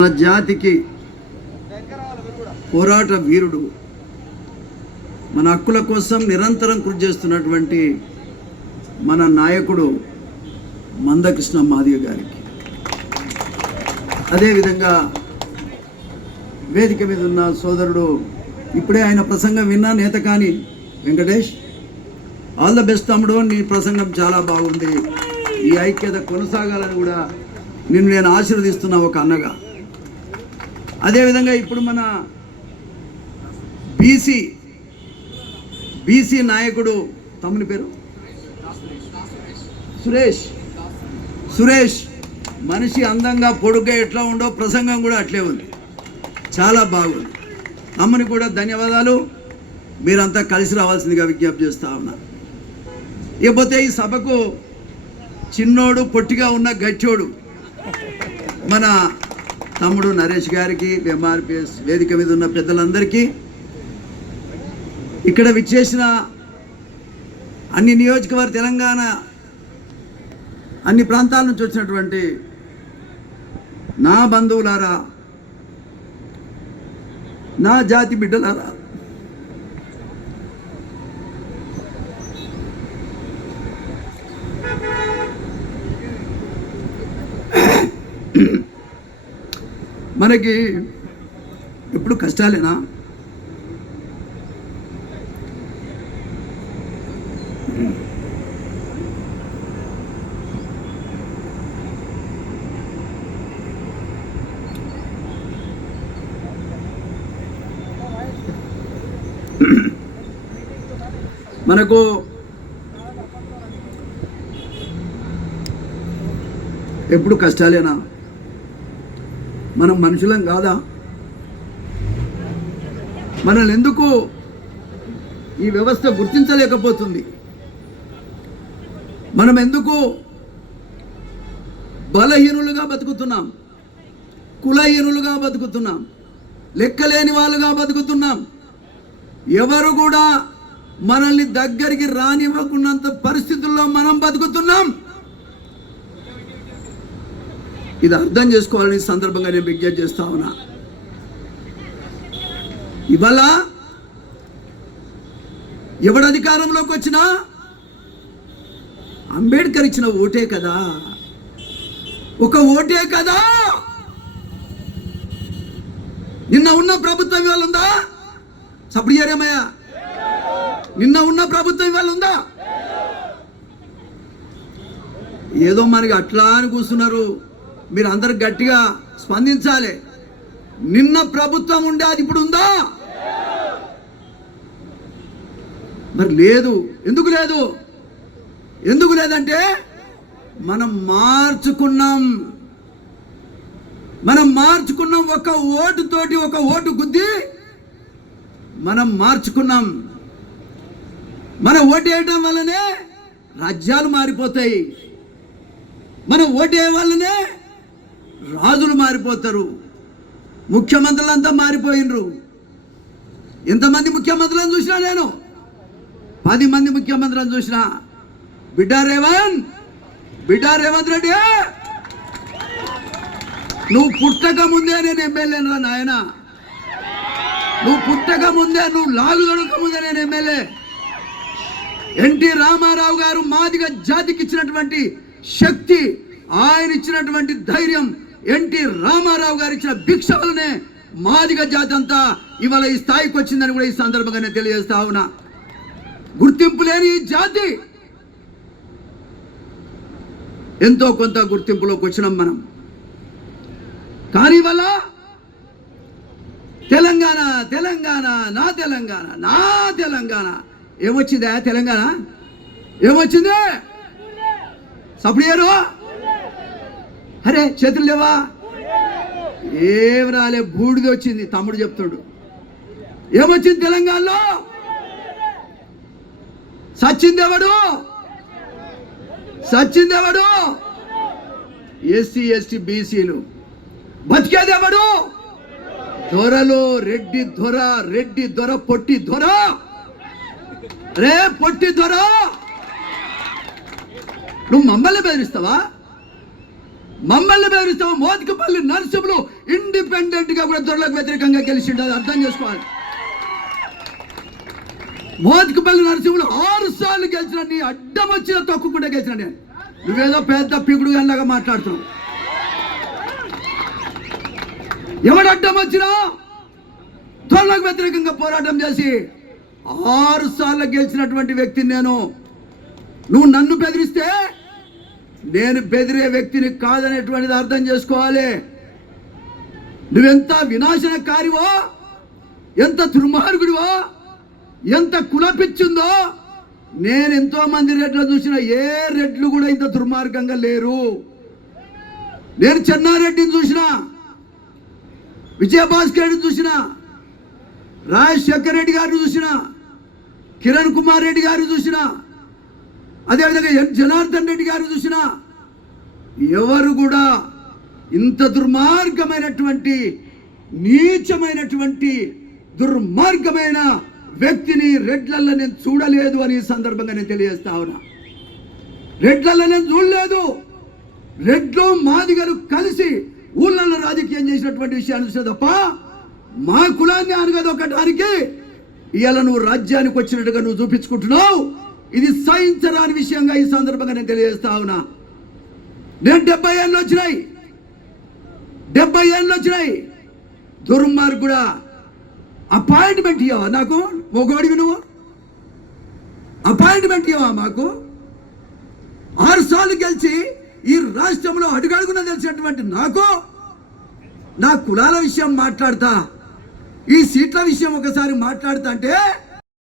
మన జాతికి పోరాట వీరుడు, మన హక్కుల కోసం నిరంతరం కృషి చేస్తున్నటువంటి మన నాయకుడు మందకృష్ణ మాదిగ గారికి, అదేవిధంగా వేదిక మీద ఉన్న సోదరుడు, ఇప్పుడే ఆయన ప్రసంగం విన్నా, నేతకాని వెంకటేష్, ఆల్ ద బెస్ట్ తమ్ముడు, నీ ప్రసంగం చాలా బాగుంది, ఈ ఐక్యత కొనసాగాలని కూడా నిన్ను నేను ఆశీర్వదిస్తున్నా ఒక అన్నగా. అదేవిధంగా ఇప్పుడు మన బీసీ నాయకుడు, తమ్ముని పేరు సురేష్, మనిషి అందంగా పొడుగ్గా ఎట్లా ఉండో ప్రసంగం కూడా అట్లే ఉంది, చాలా బాగుంది. తమ్ముని కూడా ధన్యవాదాలు. మీరంతా కలిసి రావాల్సిందిగా విజ్ఞప్తి చేస్తా ఉన్నా. ఇకపోతే ఈ సభకు చిన్నోడు, పొట్టిగా ఉన్న గచ్చోడు మన తమ్ముడు నరేష్ గారికి, ఎంఆర్పిఎస్ వేదిక మీద ఉన్న పెద్దలందరికీ, ఇక్కడ విచ్చేసిన అన్ని నియోజకవర్గ తెలంగాణ అన్ని ప్రాంతాల నుంచి వచ్చినటువంటి నా బంధువులారా, నా జాతి బిడ్డలారా, మనకి ఎప్పుడు కష్టాలేనా? మనకు ఎప్పుడు కష్టాలేనా? మనం మనుషులం కాదా? మనల్ని ఎందుకు ఈ వ్యవస్థ గుర్తించలేకపోతుంది? మనం ఎందుకు బలహీనులుగా బతుకుతున్నాం, కులహీనులుగా బతుకుతున్నాం, లెక్కలేని వాళ్ళుగా బతుకుతున్నాం? ఎవరు కూడా మనల్ని దగ్గరికి రానివ్వకున్నంత పరిస్థితుల్లో మనం బతుకుతున్నాం. ఇది అర్థం చేసుకోవాలని సందర్భంగా నేను విజ్ఞప్తి చేస్తా ఉన్నా. ఇవాళ ఎవడు అధికారంలోకి వచ్చినా అంబేద్కర్ ఇచ్చిన ఓటే కదా, ఒక ఓటే కదా. నిన్న ఉన్న ప్రభుత్వం ఇవాళ ఉందా? సప్పుడు చేయరేమయ్యా, నిన్న ఉన్న ప్రభుత్వం ఇవాళ ఉందా? ఏదో మనకి అట్లా అని కూర్చున్నారు. మీరు అందరు గట్టిగా స్పందించాలి. నిన్న ప్రభుత్వం ఉండే అది ఇప్పుడు ఉందా? మరి లేదు. ఎందుకు లేదు? ఎందుకు లేదంటే మనం మార్చుకున్నాం. ఒక ఓటుతోటి, ఒక ఓటు గుద్ది మనం మార్చుకున్నాం. మనం ఓటు వేయడం వల్లనే రాజ్యాలు మారిపోతాయి. మనం ఓటు వేయడం వల్లనే రాజులు మారిపోతారు. ముఖ్యమంత్రులంతా మారిపోయినరు. ఎంతమంది ముఖ్యమంత్రులను చూసినా, నేను 10 మంది ముఖ్యమంత్రులను చూసినా. బిడ్డా రేవంత్ రెడ్డి, నువ్వు పుట్టక ముందే నేను ఎమ్మెల్యేను రా నాయన. నువ్వు పుట్టక ముందే, నువ్వు లాగు దొడక ముందే నేను ఎమ్మెల్యే. ఎన్టీ రామారావు గారు మాదిగ జాతికి ఇచ్చినటువంటి శక్తి, ఆయన ఇచ్చినటువంటి ధైర్యం, ఎన్టీ రామారావు గారు ఇచ్చిన భిక్ష వల్లనే మాదిగ జాతి అంతా ఇవాళ ఈ స్థాయికి వచ్చిందని కూడా ఈ సందర్భంగా నేను తెలియజేస్తా ఉన్నా. గుర్తింపు లేని ఈ జాతి ఎంతో కొంత గుర్తింపులోకి వచ్చినాం మనం. కానీ వల్ల తెలంగాణ నా తెలంగాణ ఏమొచ్చిందా? తెలంగాణ ఏమొచ్చింది? సప్పుడు అరే చేతులు లేవా? ఏం రాలే, బూడిది వచ్చింది. తమ్ముడు చెప్తాడు. ఏమొచ్చింది తెలంగాణలో? సచ్చిందెవడు? ఎస్సీ ఎస్టీ బీసీలు. బతికేదెవడు? దొరలు. రెడ్డి దొర, పొట్టి దొర. రే పొట్టి దొర, నువ్వు మమ్మల్ని బెదిరిస్తావా? మోత్కుపల్లి నరసింహులు ఇండి ఇండైరెక్ట్ గా కూడా దొరలకు వ్యతిరేకంగా గెలిచిండు, అది అర్థం చేసుకోవాలి. మోత్కుపల్లి నరసింహులు 6 సార్లు గెలిచిన, నీ అడ్డం వచ్చిన తొక్కుకుంటే గెలిచిన. నేను నువ్వేదో పెద్ద పిగుడు గల్లాగా మాట్లాడుతున్నావు. ఎవడు అడ్డం వచ్చినా దొరలకు వ్యతిరేకంగా పోరాటం చేసి 6 సార్లు గెలిచినటువంటి వ్యక్తిని నేను. నువ్వు నన్ను బెదిరిస్తే నేను బెదిరే వ్యక్తిని కాదనేటువంటిది అర్థం చేసుకోవాలి. నువ్వెంత వినాశనకారివో, ఎంత దుర్మార్గుడివో, ఎంత కులపిచ్చుందో. నేను ఎంతో మంది రెడ్లు చూసిన, ఏ రెడ్లు కూడా ఇంత దుర్మార్గంగా లేరు. నేను చెన్నారెడ్డిని చూసిన, విజయభాస్కర్ రెడ్డిని చూసిన, రాజశేఖర్ రెడ్డి గారిని చూసిన, కిరణ్ కుమార్ రెడ్డి గారిని చూసిన, అదేవిధంగా జనార్దన్ రెడ్డి గారిని చూసిన. ఎవరు కూడా ఇంత దుర్మార్గమైనటువంటి, నీచమైనటువంటి, దుర్మార్గమైన వ్యక్తిని రెడ్లల్లో నేను చూడలేదు అని ఈ సందర్భంగా నేను తెలియజేస్తా ఉన్నా. రెడ్లల్లో నేను చూడలేదు. రెడ్లు మాదిగలు కలిసి ఊళ్ళల్లో రాజకీయం చేసినటువంటి విషయాన్ని చూసే తప్ప మా కులాన్ని అనగదొక్కడానికి ఇవాళ నువ్వు రాజ్యానికి వచ్చినట్టుగా నువ్వు చూపించుకుంటున్నావు. ఇది సహించరాని విషయంగా ఈ సందర్భంగా నేను తెలియజేస్తా ఉన్నా. నేను 70 ఏళ్ళు వచ్చినాయి, 70 ఏళ్ళు వచ్చినాయి. దుర్మార్గుడా, అపాయింట్మెంట్ ఇవ్వవా నాకు? ఒకడివి నువ్వు అపాయింట్మెంట్ ఇవ్వవా మాకు? 6 సార్లు గెలిచి ఈ రాష్ట్రంలో అడుగడుగున తెలిసినటువంటి నాకు, నా కులాల విషయం మాట్లాడతా, ఈ సీట్ల విషయం ఒకసారి మాట్లాడతా అంటే